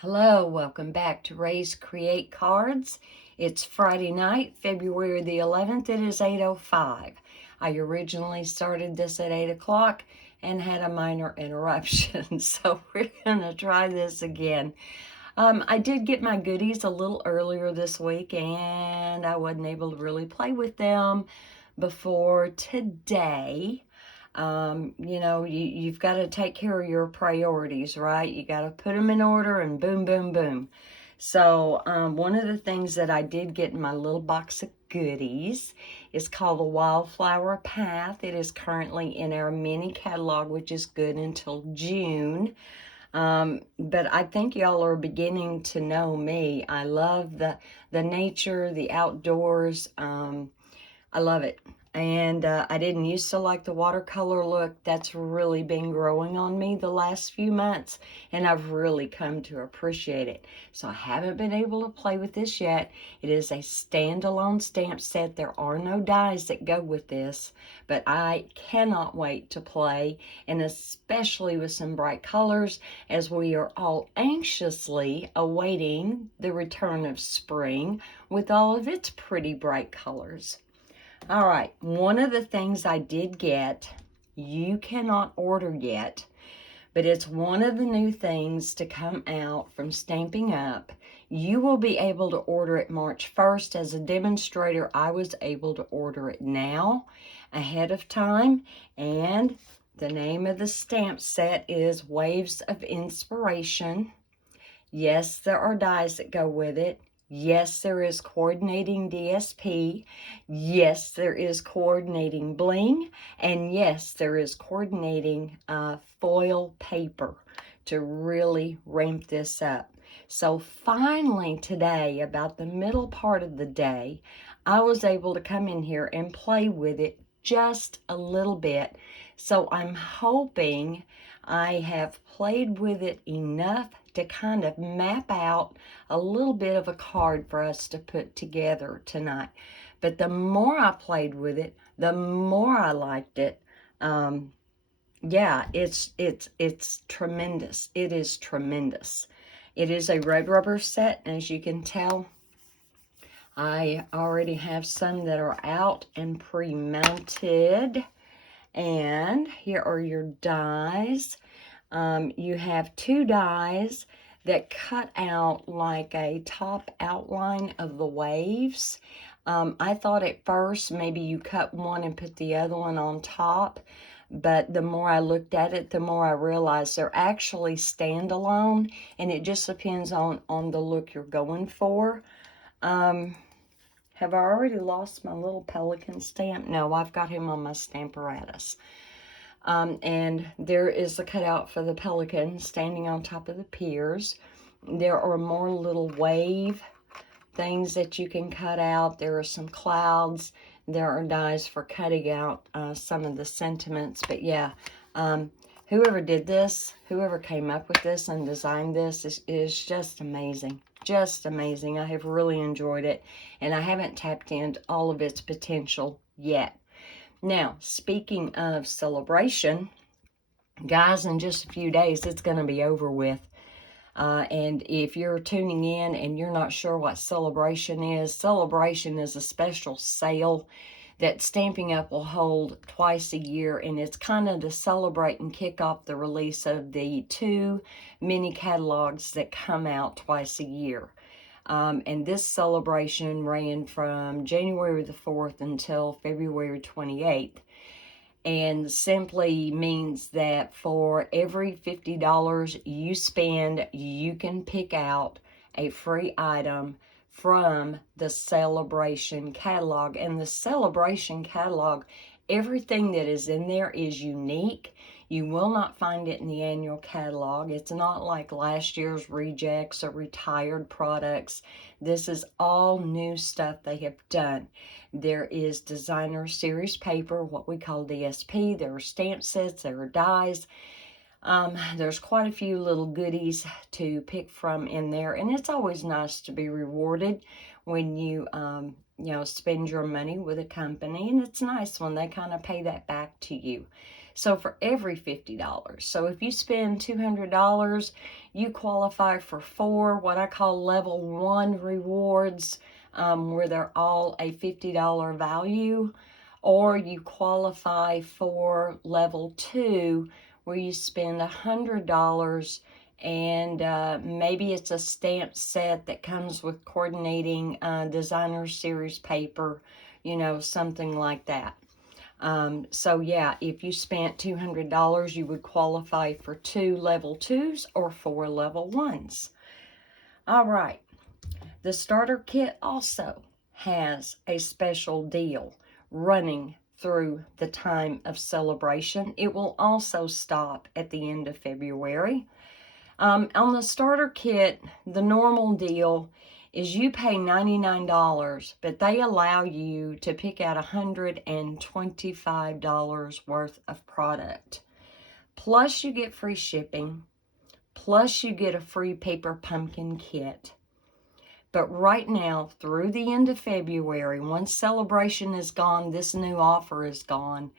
Hello, welcome back to Ray's Create Cards. It's Friday night, February the 11th. It is 8:05. I originally started this at 8 o'clock and had a minor interruption, so we're going to try this again. I did get my goodies a little earlier this week, and I wasn't able to really play with them before today. You've got to take care of your priorities, right? You got to put them in order and boom, boom, boom. So one of the things that I did get in my little box of goodies is called the Wildflower Path. It is currently in our mini catalog, which is good until June. But I think y'all are beginning to know me. I love the nature, the outdoors. I love it. And I didn't used to like the watercolor look. That's really been growing on me the last few months, and I've really come to appreciate it. So I haven't been able to play with this yet. It is a standalone stamp set. There are no dies that go with this, but I cannot wait to play, and especially with some bright colors, as we are all anxiously awaiting the return of spring with all of its pretty bright colors. All right, one of the things I did get, you cannot order yet, but it's one of the new things to come out from Stampin' Up. You will be able to order it March 1st. As a demonstrator, I was able to order it now ahead of time, and the name of the stamp set is Waves of Inspiration. Yes, there are dies that go with it. Yes, there is coordinating DSP. Yes, there is coordinating bling. And yes, there is coordinating foil paper to really ramp this up. So finally today, about the middle part of the day, I was able to come in here and play with it just a little bit. So I'm hoping I have played with it enough to kind of map out a little bit of a card for us to put together tonight. But the more I played with it, the more I liked it. Yeah, it's tremendous. It is tremendous. It is a red rubber set, and as you can tell, I already have some that are out and pre-mounted. And here are your dies. You have two dies that cut out like a top outline of the waves. I thought at first maybe you cut one and put the other one on top, but the more I looked at it, the more I realized they're actually standalone, and it just depends on the look you're going for. Have I already lost my little pelican stamp? No, I've got him on my Stamparatus. And there is the cutout for the pelican standing on top of the piers. There are more little wave things that you can cut out. There are some clouds. There are dies for cutting out some of the sentiments. But yeah, whoever did this, whoever came up with this and designed this is just amazing. Just amazing. I have really enjoyed it, and I haven't tapped into all of its potential yet. Now, speaking of celebration, guys, in just a few days, it's going to be over with. And if you're tuning in and you're not sure what celebration is a special sale that Stampin' Up! Will hold twice a year, and it's kind of to celebrate and kick off the release of the two mini catalogs that come out twice a year. And this celebration ran from January the 4th until February 28th. And simply means that for every $50 you spend, you can pick out a free item from the Celebration catalog. And the Celebration catalog, everything that is in there is unique. You will not find it in the annual catalog. It's not like last year's rejects or retired products. This is all new stuff they have done. There is designer series paper, what we call DSP. There are stamp sets. There are dies. There's quite a few little goodies to pick from in there, and it's always nice to be rewarded when you spend your money with a company, and it's nice when they kind of pay that back to you. So for every $50. So if you spend $200, you qualify for 4 what I call level 1 rewards, where they're all a $50 value, or you qualify for level 2 where you spend $100 and maybe it's a stamp set that comes with coordinating designer series paper, you know, something like that. So yeah, if you spent $200, you would qualify for 2 level 2s or 4 level 1s. All right, the starter kit also has a special deal running through the time of celebration. It will also stop at the end of February. On the starter kit, the normal deal is you pay $99, but they allow you to pick out $125 worth of product. Plus you get free shipping, plus you get a free paper pumpkin kit. But right now, through the end of February, once celebration is gone, this new offer is gone,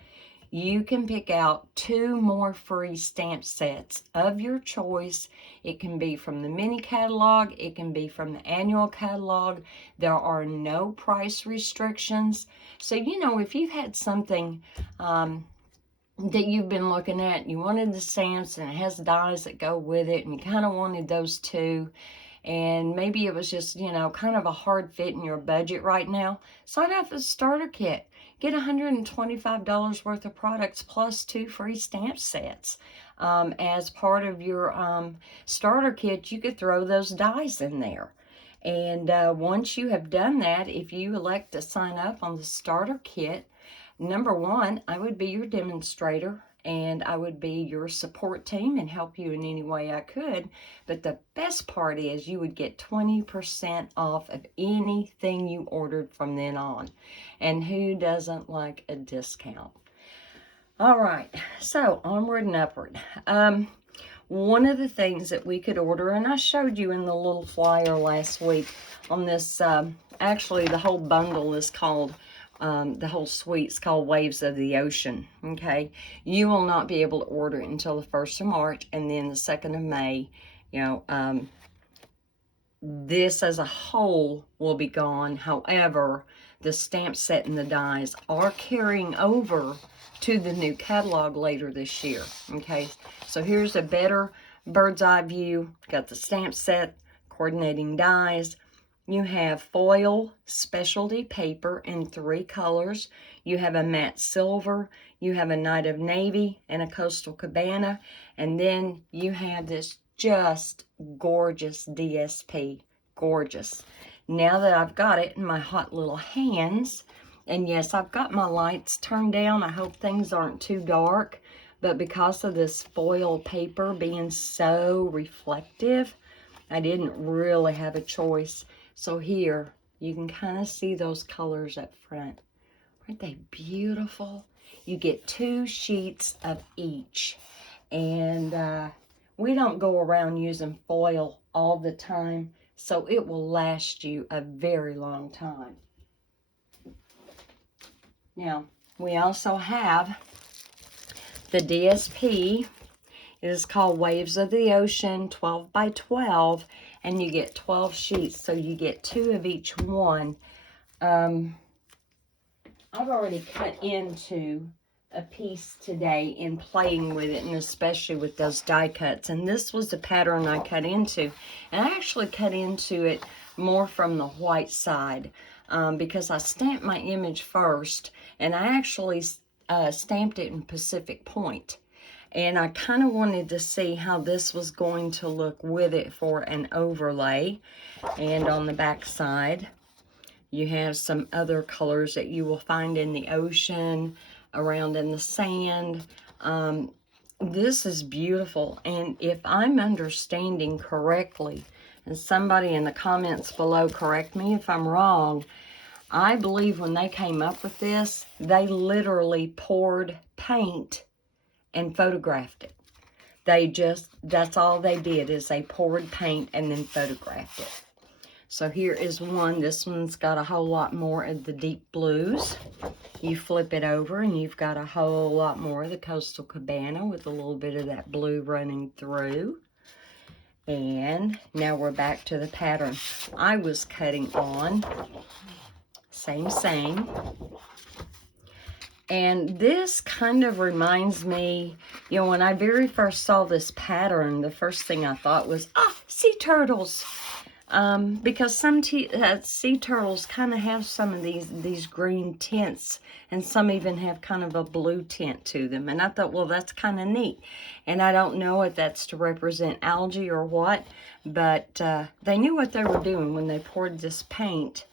you can pick out 2 more free stamp sets of your choice. It can be from the mini catalog. It can be from the annual catalog. There are no price restrictions. So, you know, if you've had something that you've been looking at, you wanted the stamps and it has dies that go with it, and you kind of wanted those too, and maybe it was just, you know, kind of a hard fit in your budget right now, sign up for the starter kit. Get $125 worth of products plus 2 free stamp sets. As part of your starter kit, you could throw those dies in there. And once you have done that, if you elect to sign up on the starter kit, number 1, I would be your demonstrator and I would be your support team and help you in any way I could. But the best part is you would get 20% off of anything you ordered from then on. And who doesn't like a discount? All right, so onward and upward. One of the things that we could order, and I showed you in the little flyer last week on this, actually the whole bundle is called, the whole suite's called Waves of the Ocean, okay? You will not be able to order it until the 1st of March, and then the 2nd of May, you know, this as a whole will be gone. However, the stamp set and the dies are carrying over to the new catalog later this year, okay? So here's a better bird's eye view. Got the stamp set, coordinating dies. You have foil specialty paper in 3 colors. You have a matte silver, you have a night of navy, and a coastal cabana. And then you have this just gorgeous DSP. Gorgeous. Now that I've got it in my hot little hands, and yes, I've got my lights turned down. I hope things aren't too dark. But because of this foil paper being so reflective, I didn't really have a choice. So here, you can kind of see those colors up front. Aren't they beautiful? You get 2 sheets of each. And we don't go around using foil all the time, so it will last you a very long time. Now, we also have the DSP. It is called Waves of the Ocean, 12 by 12, and you get 12 sheets, so you get 2 of each one. I've already cut into a piece today in playing with it, and especially with those die cuts, and this was the pattern I cut into, and I actually cut into it more from the white side because I stamped my image first, and I actually stamped it in Pacific Point. And I kind of wanted to see how this was going to look with it for an overlay. And on the back side, you have some other colors that you will find in the ocean, around in the sand. This is beautiful. And if I'm understanding correctly, and somebody in the comments below correct me if I'm wrong, I believe when they came up with this, they literally poured paint and photographed it. They just, that's all they did, is they poured paint and then photographed it. So here is one. This one's got a whole lot more of the deep blues. You flip it over and you've got a whole lot more of the Coastal Cabana with a little bit of that blue running through. And now we're back to the pattern I was cutting on. Same. And this kind of reminds me, you know, when I very first saw this pattern, the first thing I thought was, sea turtles. Because some sea turtles kind of have some of these green tints, and some even have kind of a blue tint to them. And I thought, well, that's kind of neat. And I don't know if that's to represent algae or what, but they knew what they were doing when they poured this paint.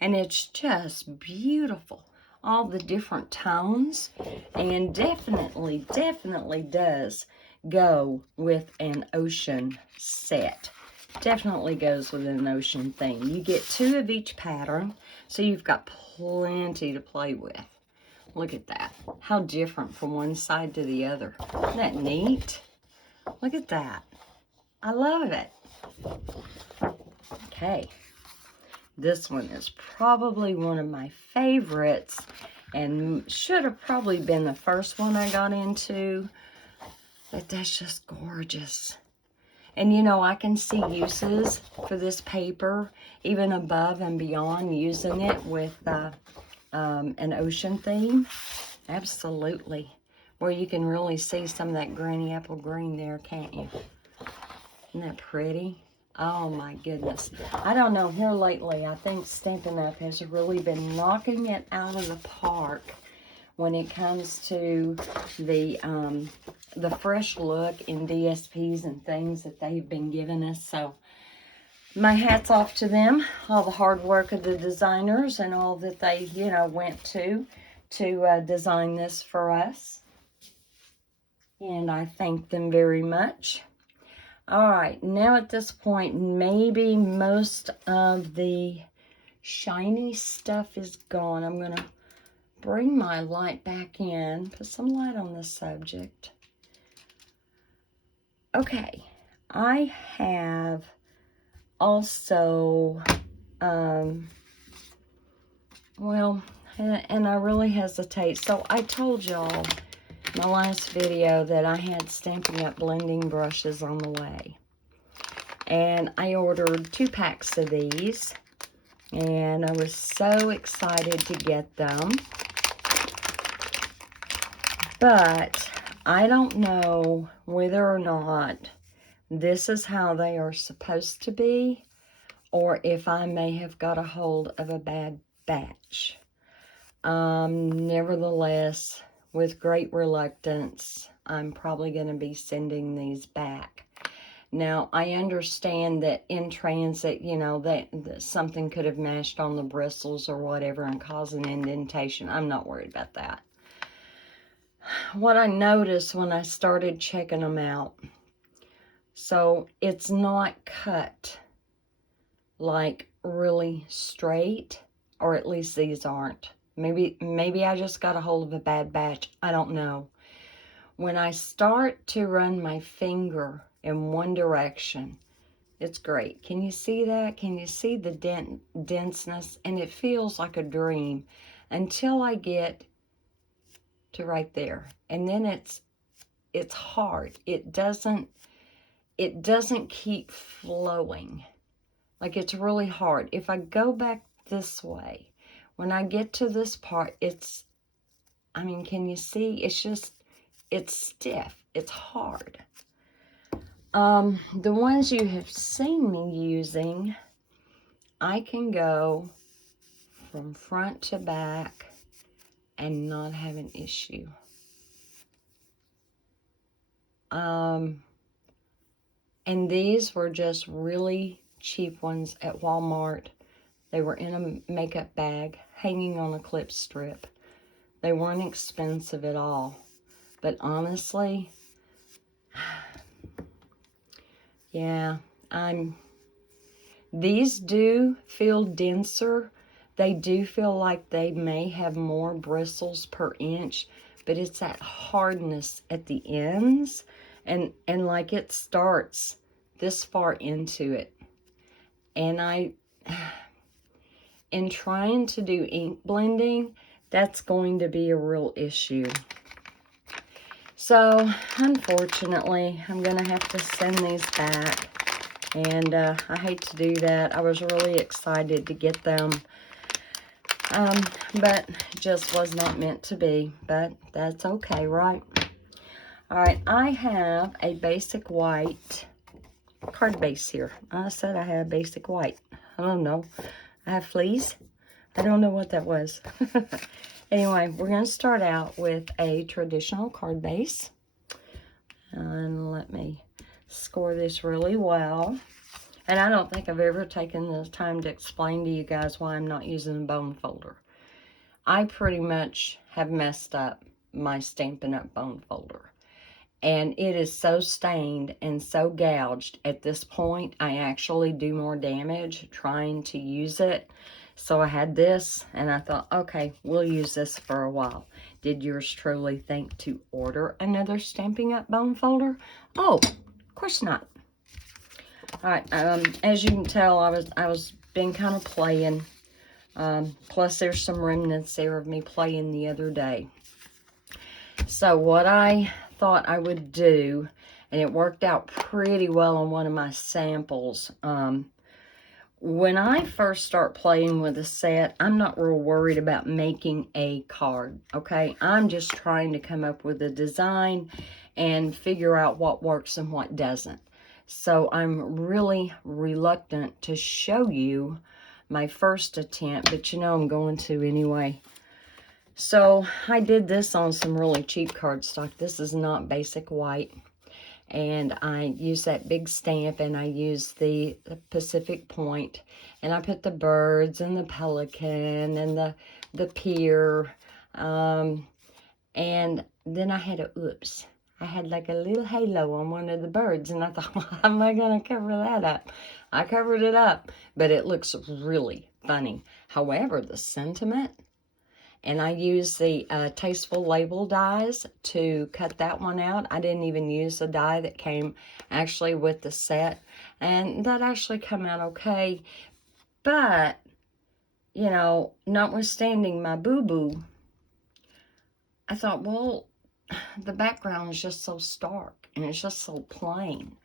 And it's just beautiful. All the different tones, and definitely does go with an ocean set. Definitely goes with an ocean theme. You get 2 of each pattern, so you've got plenty to play with. Look at that. How different from one side to the other. Isn't that neat? Look at that. I love it. Okay. This one is probably one of my favorites and should have probably been the first one I got into, but that's just gorgeous. And you know, I can see uses for this paper, even above and beyond using it with an ocean theme. Absolutely. Where you can really see some of that granny apple green there, can't you? Isn't that pretty? Oh my goodness. I don't know, here lately, I think Stampin' Up! Has really been knocking it out of the park when it comes to the fresh look in DSPs and things that they've been giving us. So my hat's off to them, all the hard work of the designers and all that they, you know, went to design this for us. And I thank them very much. All right, now at this point, maybe most of the shiny stuff is gone. I'm going to bring my light back in, put some light on this subject. Okay, I have also, well, and I really hesitate. So I told y'all in my last video that I had Stampin' Up! Blending brushes on the way. And I ordered 2 packs of these. And I was so excited to get them. But I don't know whether or not this is how they are supposed to be, or if I may have got a hold of a bad batch. Nevertheless, with great reluctance, I'm probably going to be sending these back. Now, I understand that in transit, you know, that something could have mashed on the bristles or whatever and caused an indentation. I'm not worried about that. What I noticed when I started checking them out, so it's not cut like really straight, or at least these aren't. Maybe I just got a hold of a bad batch. I don't know. When I start to run my finger in one direction, it's great. Can you see that? Can you see the denseness? And it feels like a dream until I get to right there. And then it's hard. It doesn't keep flowing. Like, it's really hard. If I go back this way, when I get to this part, I mean, can you see? It's stiff. It's hard. The ones you have seen me using, I can go from front to back and not have an issue. And these were just really cheap ones at Walmart. They were in a makeup bag, hanging on a clip strip. They weren't expensive at all. But honestly, yeah, these do feel denser. They do feel like they may have more bristles per inch, but it's that hardness at the ends, and like it starts this far into it. And in trying to do ink blending, that's going to be a real issue. So, unfortunately, I'm going to have to send these back. And I hate to do that. I was really excited to get them. But it just was not meant to be. But that's okay, right? Alright, I have a basic white card base here. I said I had a basic white. I don't know. I have fleas. I don't know what that was. Anyway, we're going to start out with a traditional card base. And let me score this really well. And I don't think I've ever taken the time to explain to you guys why I'm not using a bone folder. I pretty much have messed up my Stampin' Up! Bone folder. And it is so stained and so gouged at this point, I actually do more damage trying to use it. So I had this, and I thought, okay, we'll use this for a while. Did yours truly think to order another Stampin' Up! Bone folder? Oh, of course not. All right, as you can tell, I was been kind of playing. Plus, there's some remnants there of me playing the other day. So what I thought I would do, and it worked out pretty well on one of my samples. When I first start playing with a set, I'm not real worried about making a card, okay? I'm just trying to come up with a design and figure out what works and what doesn't. So I'm really reluctant to show you my first attempt, but you know I'm going to anyway. So I did this on some really cheap cardstock. This is not basic white. And I used that big stamp, and I used the Pacific Point. And I put the birds and the pelican and the pier. And then I had I had like a little halo on one of the birds. And I thought, well, how am I going to cover that up? I covered it up, but it looks really funny. However, the sentiment, and I used the Tasteful Label dies to cut that one out. I didn't even use the die that came actually with the set. And that actually came out okay. But, you know, notwithstanding my boo-boo, I thought, well, the background is just so stark. And it's just so plain.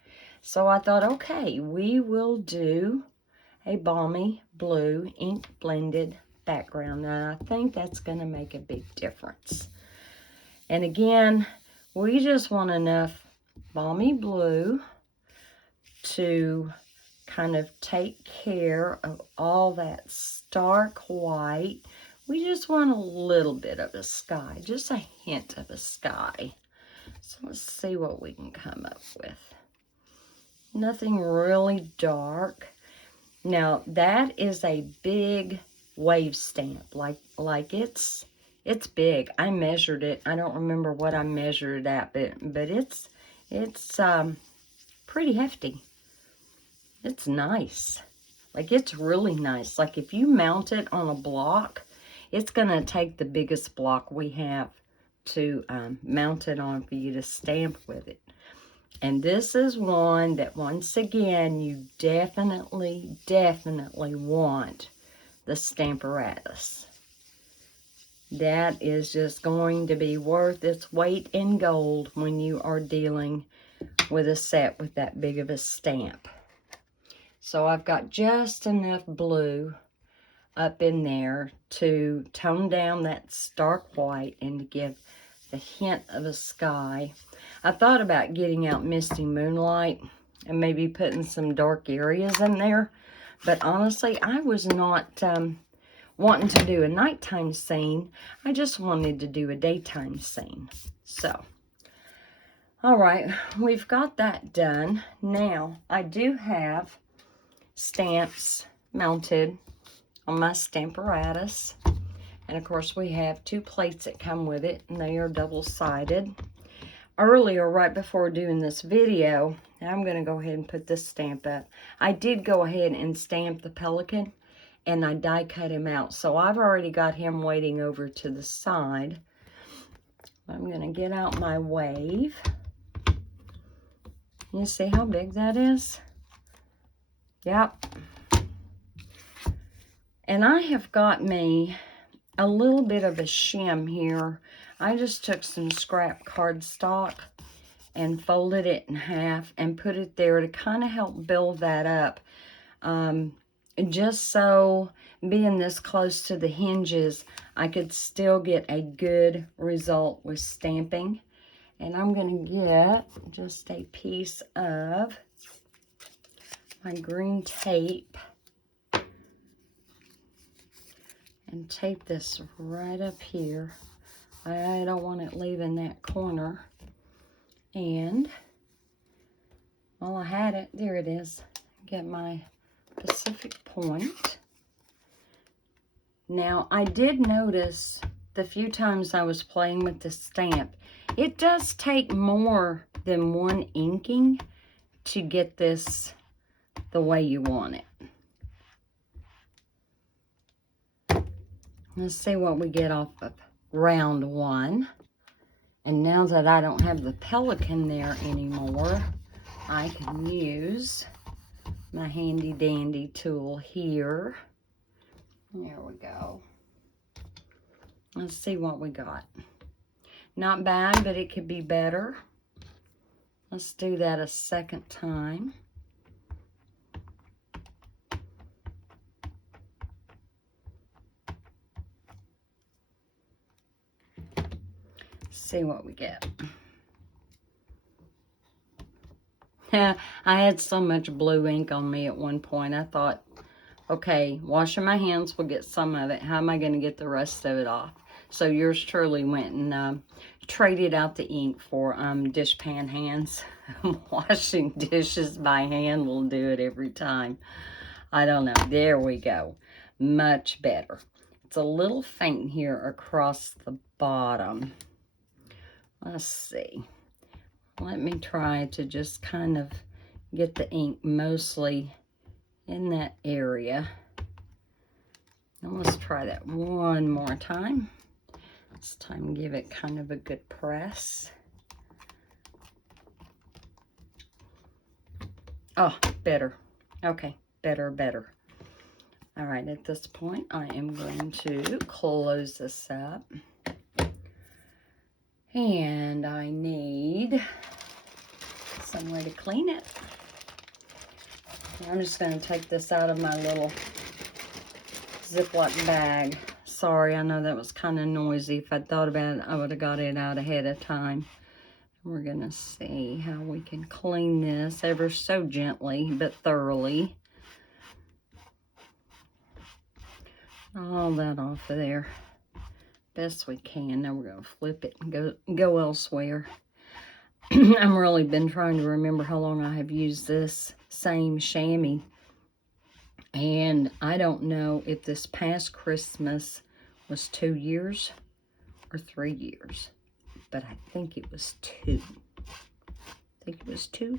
So I thought, okay, we will do a balmy blue ink blended background, and I think that's going to make a big difference. And again, we just want enough balmy blue to kind of take care of all that stark white. We just want a little bit of a sky, just a hint of a sky. So let's see what we can come up with. Nothing really dark. Now that is a big wave stamp, like it's big. I measured it. I don't remember what I measured it at, but it's pretty hefty. It's nice. Like, it's really nice. Like, if you mount it on a block, it's gonna take the biggest block we have to mount it on for you to stamp with it. And this is one that, once again, you definitely want the Stamparatus. That is just going to be worth its weight in gold when you are dealing with a set with that big of a stamp. So I've got just enough blue up in there to tone down that stark white and to give the hint of a sky. I thought about getting out Misty Moonlight and maybe putting some dark areas in there. But honestly, I was not wanting to do a nighttime scene. I just wanted to do a daytime scene. So, all right, we've got that done. Now, I do have stamps mounted on my Stamparatus. And of course, we have 2 plates that come with it, and they are double-sided. Earlier, right before doing this video, I'm going to go ahead and put this stamp up. I did go ahead and stamp the pelican, and I die cut him out. So I've already got him waiting over to the side. I'm going to get out my wave. You see how big that is? Yep. And I have got me a little bit of a shim here. I just took some scrap cardstock and folded it in half and put it there to kind of help build that up. Just so, being this close to the hinges, I could still get a good result with stamping. And I'm going to get just a piece of my green tape and tape this right up here. I don't want it leaving that corner. And while I had it, there it is. Get my Pacific Point. Now, I did notice the few times I was playing with the stamp, it does take more than one inking to get this the way you want it. Let's see what we get off of round one. And now that I don't have the pelican there anymore, I can use my handy dandy tool here. There we go. Let's see what we got. Not bad, but it could be better. Let's do that a second time. See what we get. I had so much blue ink on me at one point. I thought, okay, washing my hands will get some of it. How am I going to get the rest of it off? So yours truly went and traded out the ink for dishpan hands. Washing dishes by hand will do it every time. I don't know. There we go. Much better. It's a little faint here across the bottom. Let's see. Let me try to just kind of get the ink mostly in that area. And let's try that one more time. This time give it kind of a good press. Oh, better. Okay, better. All right, at this point, I am going to close this up. And I need some way to clean it. I'm just going to take this out of my little Ziploc bag. Sorry, I know that was kind of noisy. If I'd thought about it, I would have got it out ahead of time. We're going to see how we can clean this ever so gently, but thoroughly. All that off of there. Best we can. Now we're going to flip it and go elsewhere. I've really been trying to remember how long I have used this same chamois. And I don't know if this past Christmas was 2 years or 3 years. But I think it was 2. I think it was 2.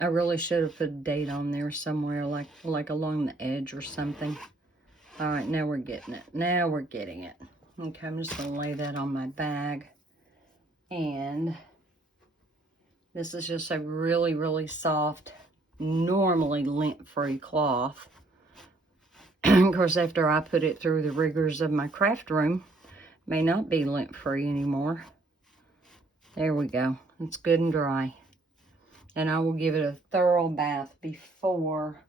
I really should have put a date on there somewhere, like along the edge or something. All right, now we're getting it. Now we're getting it. Okay, I'm just going to lay that on my bag. And this is just a really, really soft, normally lint-free cloth. Of course, after I put it through the rigors of my craft room, it may not be lint-free anymore. There we go. It's good and dry. And I will give it a thorough bath before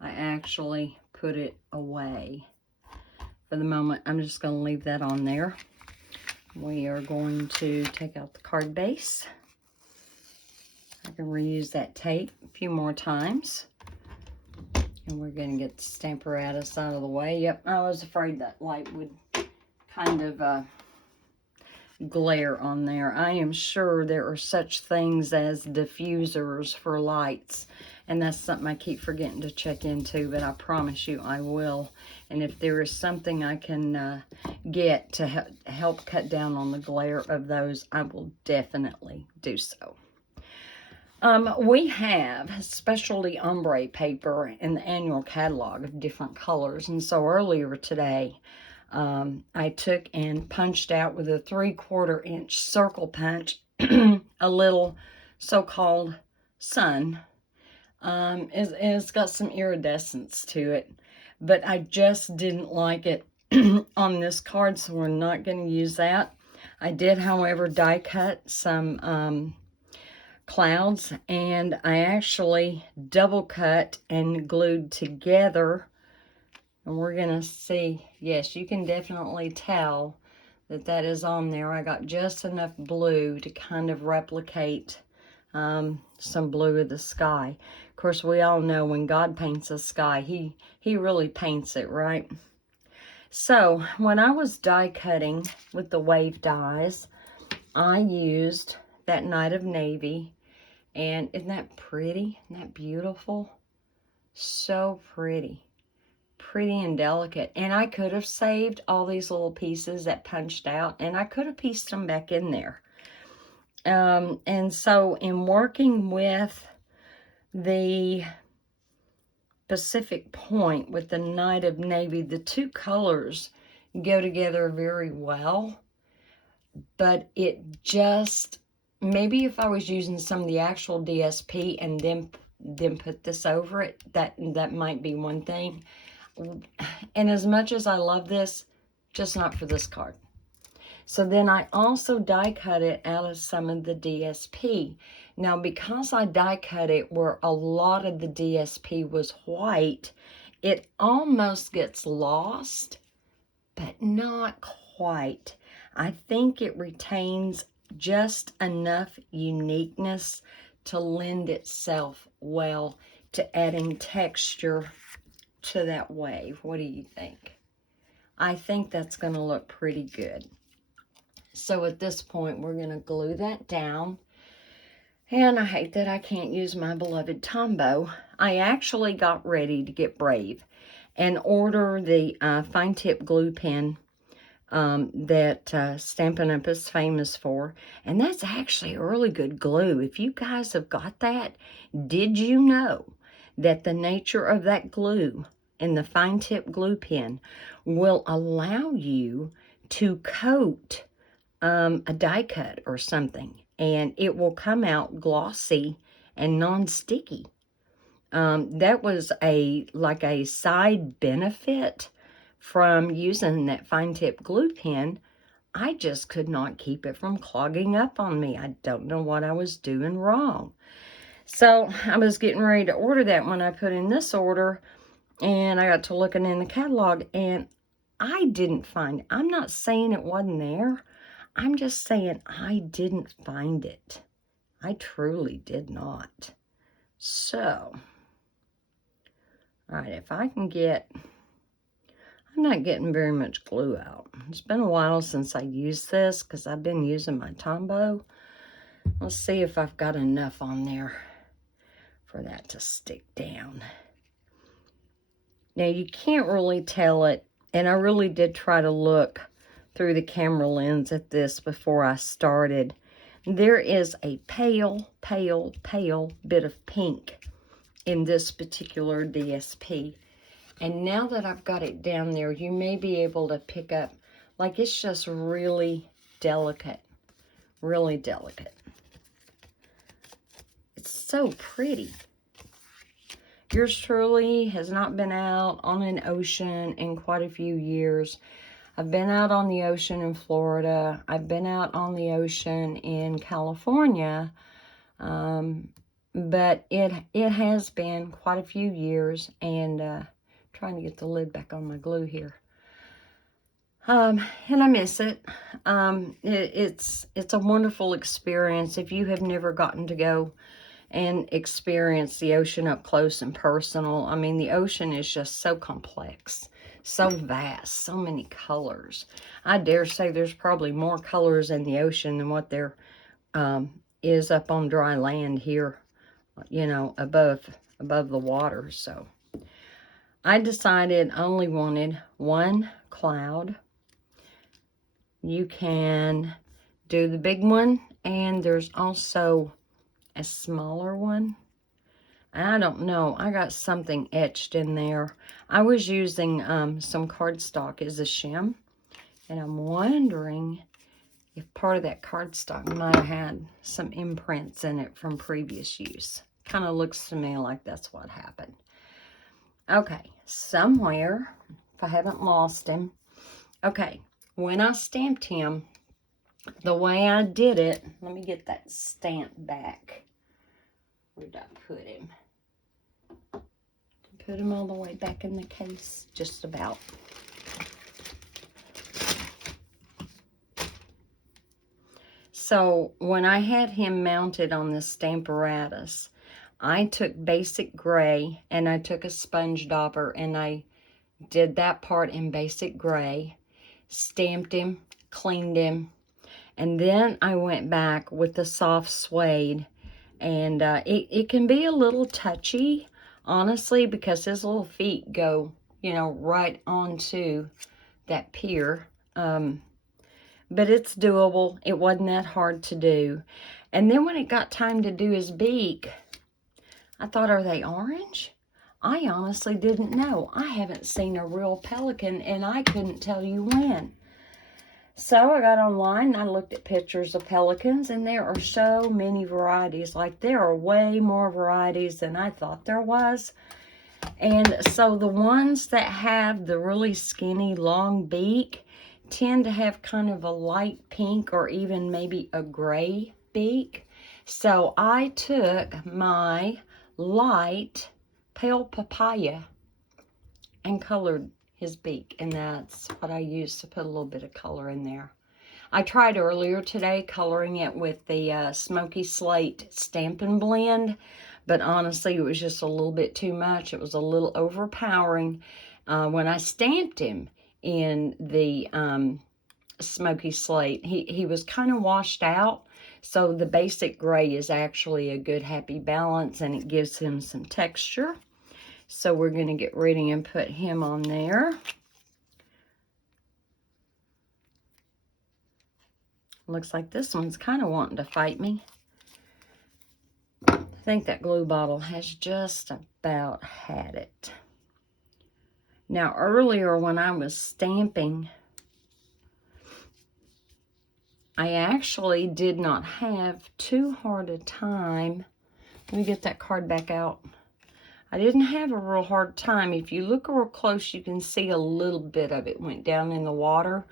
I actually put it away. For the moment, I'm just going to leave that on there. We are going to take out the card base. I can reuse that tape a few more times. And we're going to get the stamp apparatus out of the way. Yep, I was afraid that light would kind of glare on there. I am sure there are such things as diffusers for lights, and that's something I keep forgetting to check into, but I promise you I will. And if there is something I can get to help cut down on the glare of those, I will definitely do so. We have specialty ombre paper in the annual catalog of different colors, and so earlier today I took and punched out with a 3/4 inch circle punch a little so-called sun It's got some iridescence to it, but I just didn't like it on this card, so we're not going to use that. I did, however, die cut some clouds, and I actually double cut and glued together, and we're going to see. Yes, you can definitely tell that that is on there. I got just enough blue to kind of replicate some blue of the sky. Of course, we all know when God paints the sky, he really paints it, right? So when I was die cutting with the wave dies, I used that Night of Navy. And isn't that pretty? Isn't that beautiful? So pretty. Pretty and delicate. And I could have saved all these little pieces that punched out, and I could have pieced them back in there. And so in working with the Pacific Point with the Night of Navy, the two colors go together very well. But it just, maybe if I was using some of the actual DSP and then put this over it, that might be one thing. And as much as I love this, just not for this card. So then I also die cut it out of some of the DSP. Now, because I die cut it where a lot of the DSP was white, it almost gets lost, but not quite. I think it retains just enough uniqueness to lend itself well to adding texture to that wave. What do you think? I think that's going to look pretty good. So at this point, we're going to glue that down. And I hate that I can't use my beloved Tombow. I actually got ready to get brave and order the fine tip glue pen that Stampin' Up! Is famous for. And that's actually a really good glue. If you guys have got that, did you know that the nature of that glue in the fine tip glue pen will allow you to coat a die cut or something, and it will come out glossy and non-sticky. That was like a side benefit from using that fine tip glue pen. I just could not keep it from clogging up on me. I don't know what I was doing wrong. So I was getting ready to order that when I put in this order, and I got to looking in the catalog, and I didn't find it. I'm not saying it wasn't there. I'm just saying I didn't find it. I truly did not. So, all right, if I can get, I'm not getting very much glue out. It's been a while since I used this because I've been using my Tombow. Let's see if I've got enough on there for that to stick down. Now, you can't really tell it, and I really did try to look through the camera lens at this before I started. There is a pale, pale, pale bit of pink in this particular DSP. And now that I've got it down there, you may be able to pick up, like, it's just really delicate. Really delicate. It's so pretty. Yours truly has not been out on an ocean in quite a few years. I've been out on the ocean in Florida. I've been out on the ocean in California. But it has been quite a few years, and trying to get the lid back on my glue here. And I miss it. It's a wonderful experience. If you have never gotten to go and experience the ocean up close and personal, I mean, the ocean is just so complex, so vast, so many colors. I dare say there's probably more colors in the ocean than what there is up on dry land here, you know, above the water. So I decided I only wanted one cloud. You can do the big one, and there's also a smaller one. I don't know. I got something etched in there. I was using some cardstock as a shim, and I'm wondering if part of that cardstock might have had some imprints in it from previous use. Kind of looks to me like that's what happened. Okay, somewhere, if I haven't lost him. Okay, when I stamped him, the way I did it, let me get that stamp back. Where did I put him? Put him all the way back in the case, just about. So when I had him mounted on this Stamparatus, I took basic gray and I took a sponge dauber and I did that part in basic gray, stamped him, cleaned him, and then I went back with the soft suede. And it can be a little touchy, honestly, because his little feet go, you know, right onto that pier. But it's doable. It wasn't that hard to do. And then when it got time to do his beak, I thought, are they orange? I honestly didn't know. I haven't seen a real pelican, and I couldn't tell you when. So I got online and I looked at pictures of pelicans, and there are so many varieties. Like, there are way more varieties than I thought there was. And so the ones that have the really skinny long beak tend to have kind of a light pink or even maybe a gray beak. So I took my light pale papaya and colored his beak, and that's what I used to put a little bit of color in there. I tried earlier today coloring it with the Smoky Slate Stampin' Blend, but honestly, it was just a little bit too much. It was a little overpowering. When I stamped him in the Smoky Slate, he was kind of washed out, so the basic gray is actually a good happy balance, and it gives him some texture. So we're going to get ready and put him on there. Looks like this one's kind of wanting to fight me. I think that glue bottle has just about had it. Now, earlier when I was stamping, I actually did not have too hard a time. Let me get that card back out. I didn't have a real hard time. If you look real close, you can see a little bit of it went down in the water.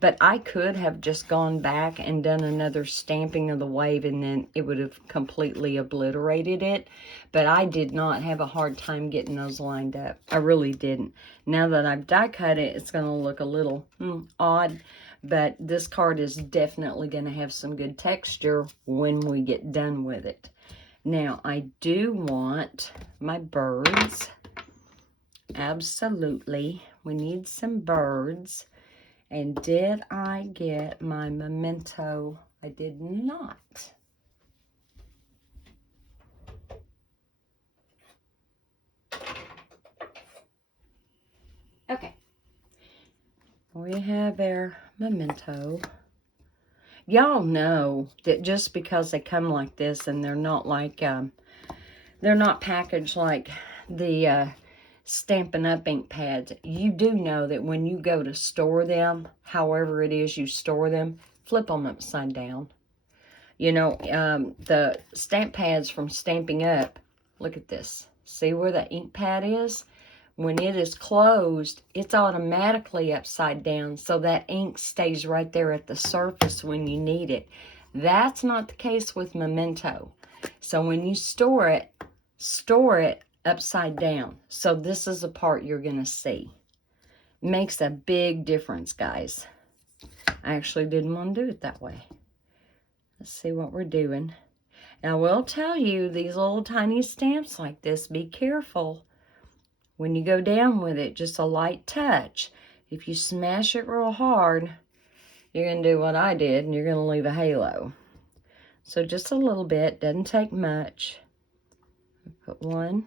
But I could have just gone back and done another stamping of the wave, and then it would have completely obliterated it. But I did not have a hard time getting those lined up. I really didn't. Now that I've die cut it, it's going to look a little odd. But this card is definitely going to have some good texture when we get done with it. Now, I do want my birds. Absolutely. We need some birds. And did I get my memento? I did not. Okay. We have our memento. Y'all know that just because they come like this and they're not like, they're not packaged like the Stampin' Up! Ink pads, you do know that when you go to store them, however it is you store them, flip them upside down. You know, the stamp pads from Stampin' Up!, look at this. See where the ink pad is? When it is closed, it's automatically upside down, so that ink stays right there at the surface when you need it. That's not the case with memento. So when you store it upside down. So this is the part you're going to see. Makes a big difference, guys. I actually didn't want to do it that way. Let's see what we're doing. Now, I will tell you, these little tiny stamps like this, be careful. When you go down with it, just a light touch. If you smash it real hard, you're going to do what I did, and you're going to leave a halo. So just a little bit, doesn't take much. Put one.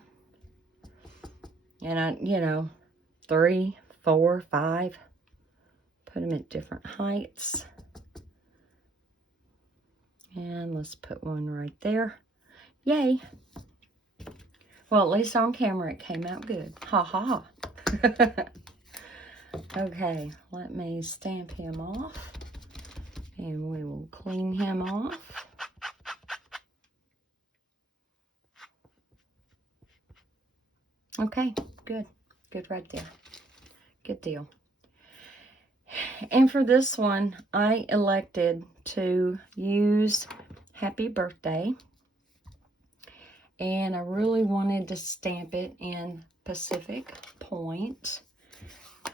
And I, you know, 3, 4, 5. Put them at different heights. And let's put one right there. Yay. Well, at least on camera it came out good. Ha ha. Okay, let me stamp him off. And we will clean him off. Okay, good. Good right there. Good deal. And for this one, I elected to use Happy Birthday. And I really wanted to stamp it in Pacific Point.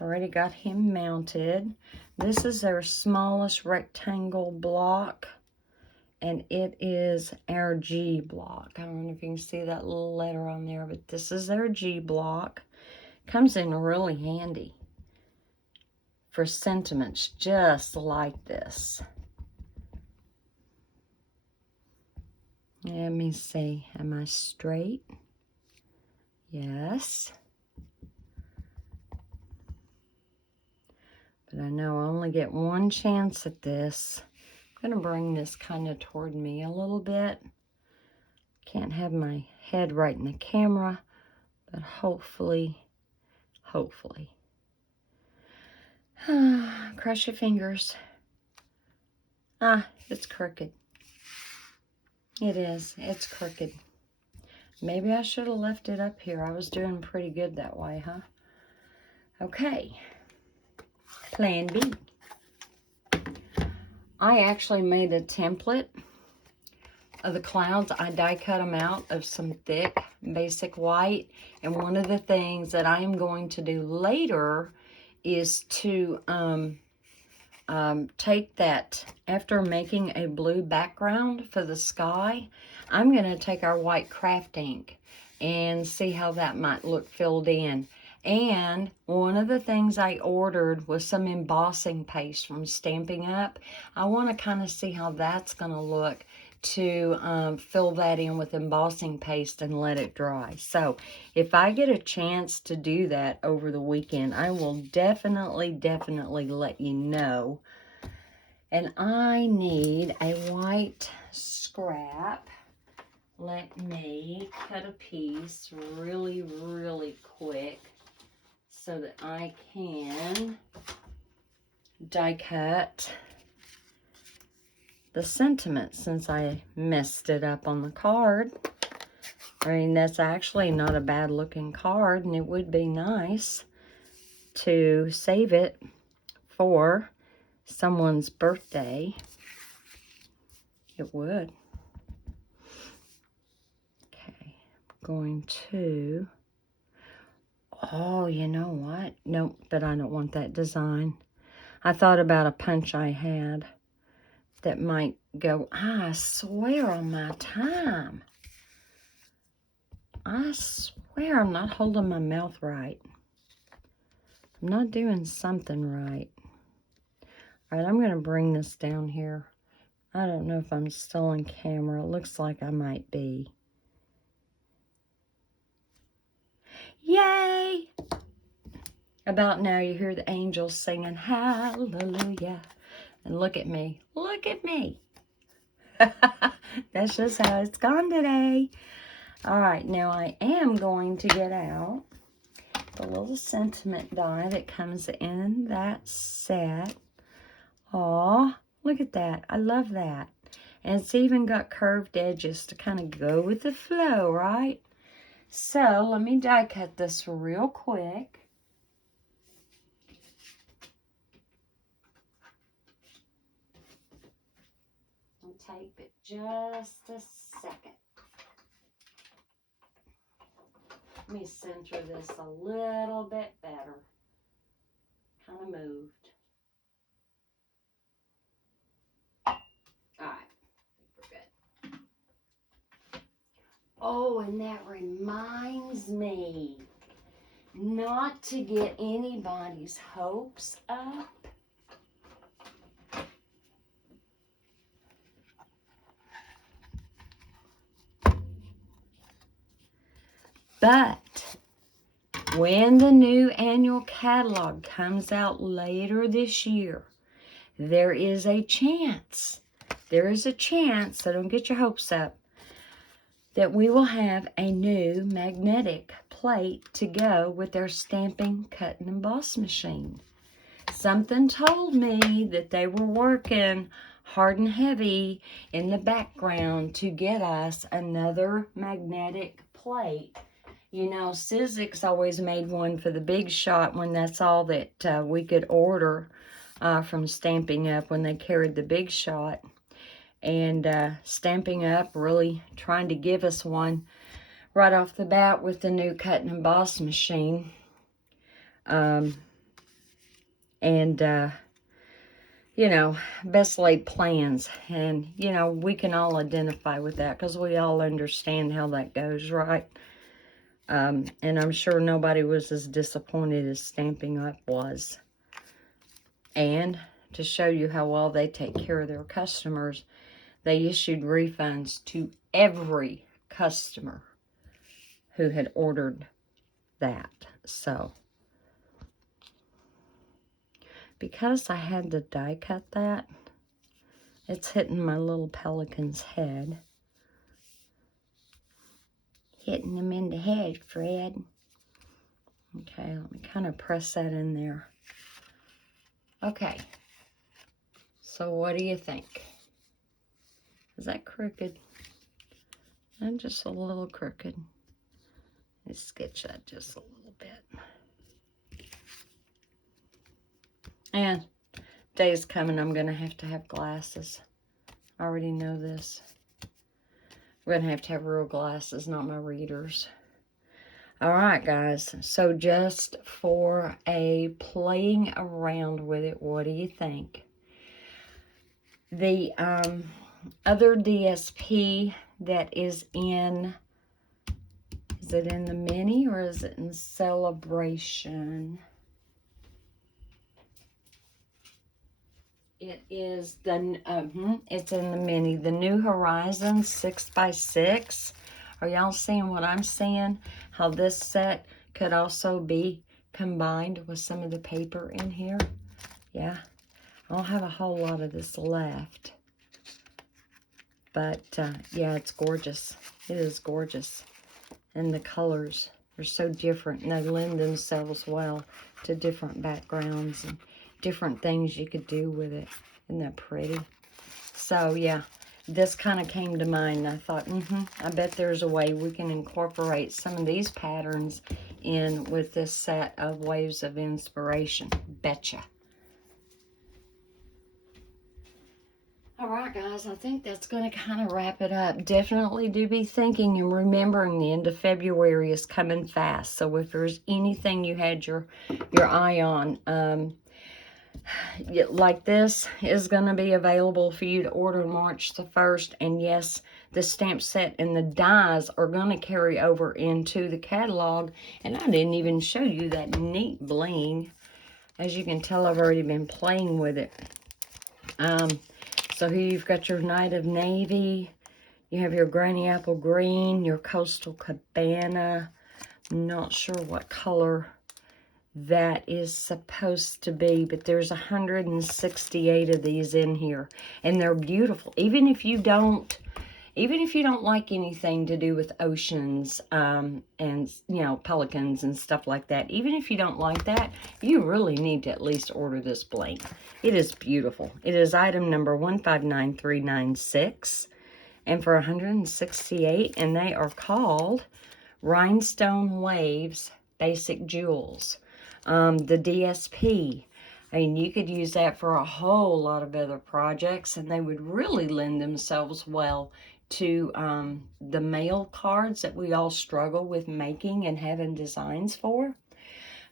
Already got him mounted. This is their smallest rectangle block, and it is our G block. I don't know if you can see that little letter on there, but this is their G block. Comes in really handy for sentiments just like this. Let me see, am I straight? Yes. But I know I only get one chance at this. I'm going to bring this kind of toward me a little bit. Can't have my head right in the camera, but hopefully. Cross your fingers. It's crooked. It is. It's crooked. Maybe I should have left it up here. I was doing pretty good that way, huh? Okay. Plan B. I actually made a template of the clouds. I die cut them out of some thick basic white, and one of the things that I am going to do later is to take that, after making a blue background for the sky, I'm going to take our white craft ink and see how that might look filled in. And one of the things I ordered was some embossing paste from Stampin' Up. I want to kind of see how that's going to look to fill that in with embossing paste and let it dry. So if I get a chance to do that over the weekend, I will definitely let you know. And I need a white scrap. Let me cut a piece really quick so that I can die cut the sentiment, since I messed it up on the card. I mean, that's actually not a bad looking card, and it would be nice to save it for someone's birthday. It would. Okay, I'm going to, oh, you know what? Nope, but I don't want that design. I thought about a punch I had that might go, I swear on my time. I swear I'm not holding my mouth right. I'm not doing something right. All right, I'm going to bring this down here. I don't know if I'm still on camera. It looks like I might be. Yay! About now you hear the angels singing hallelujah. And look at me. Look at me. That's just how it's gone today. All right, now I am going to get out the little sentiment die that comes in that set. Aw, look at that. I love that. And it's even got curved edges to kind of go with the flow, right? So let me die cut this real quick. Tape it just a second. Let me center this a little bit better. Kind of moved. Alright, we're good. Oh, and that reminds me not to get anybody's hopes up. But when the new annual catalog comes out later this year, there is a chance, so don't get your hopes up, that we will have a new magnetic plate to go with their stamping, cut, and emboss machine. Something told me that they were working hard and heavy in the background to get us another magnetic plate. You know, Sizzix always made one for the big shot when that's all that we could order from Stamping Up when they carried the big shot. And Stamping Up really trying to give us one right off the bat with the new cut and emboss machine. You know, best laid plans. And, you know, we can all identify with that because we all understand how that goes, right? And I'm sure nobody was as disappointed as Stamping Up was. And to show you how well they take care of their customers, they issued refunds to every customer who had ordered that. So, because I had to die cut that, it's hitting my little pelican's head. Hitting him in the head, Fred. Okay, let me kind of press that in there. Okay. So what do you think? Is that crooked? I'm just a little crooked. Let's sketch that just a little bit. And day's coming, I'm going to have glasses. I already know this. I'm going to have real glasses, not my readers. All right, guys. So just for a playing around with it, what do you think? The other DSP that is it in the mini or is it in Celebration? It is it's in the mini, the New Horizons 6x6. Are y'all seeing what I'm seeing? How this set could also be combined with some of the paper in here. Yeah, I don't have a whole lot of this left. But yeah, it's gorgeous. It is gorgeous. And the colors are so different, and they lend themselves well to different backgrounds and different things you could do with it. Isn't that pretty? So yeah, this kind of came to mind, and I thought, I bet there's a way we can incorporate some of these patterns in with this set of Waves of Inspiration. Betcha. All right, guys, I think that's going to kind of wrap it up. Definitely do be thinking and remembering the end of February is coming fast. So if there's anything you had your eye on, like this is going to be available for you to order March the 1st. And yes, the stamp set and the dies are going to carry over into the catalog. And I didn't even show you that neat bling. As you can tell, I've already been playing with it. So here you've got your Night of Navy. You have your Granny Apple Green, your Coastal Cabana. I'm not sure what color that is supposed to be, but there's 168 of these in here, and they're beautiful. Even if you don't like anything to do with oceans and, you know, pelicans and stuff like that, even if you don't like that, you really need to at least order this blank. It is beautiful. It is item number 159396, and for 168, and they are called Rhinestone Waves Basic Jewels. The DSP. I mean, you could use that for a whole lot of other projects, and they would really lend themselves well to the mail cards that we all struggle with making and having designs for.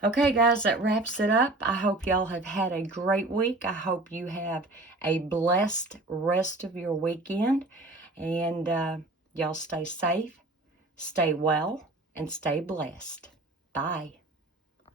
Okay, guys, that wraps it up. I hope y'all have had a great week. I hope you have a blessed rest of your weekend. And y'all stay safe, stay well, and stay blessed. Bye.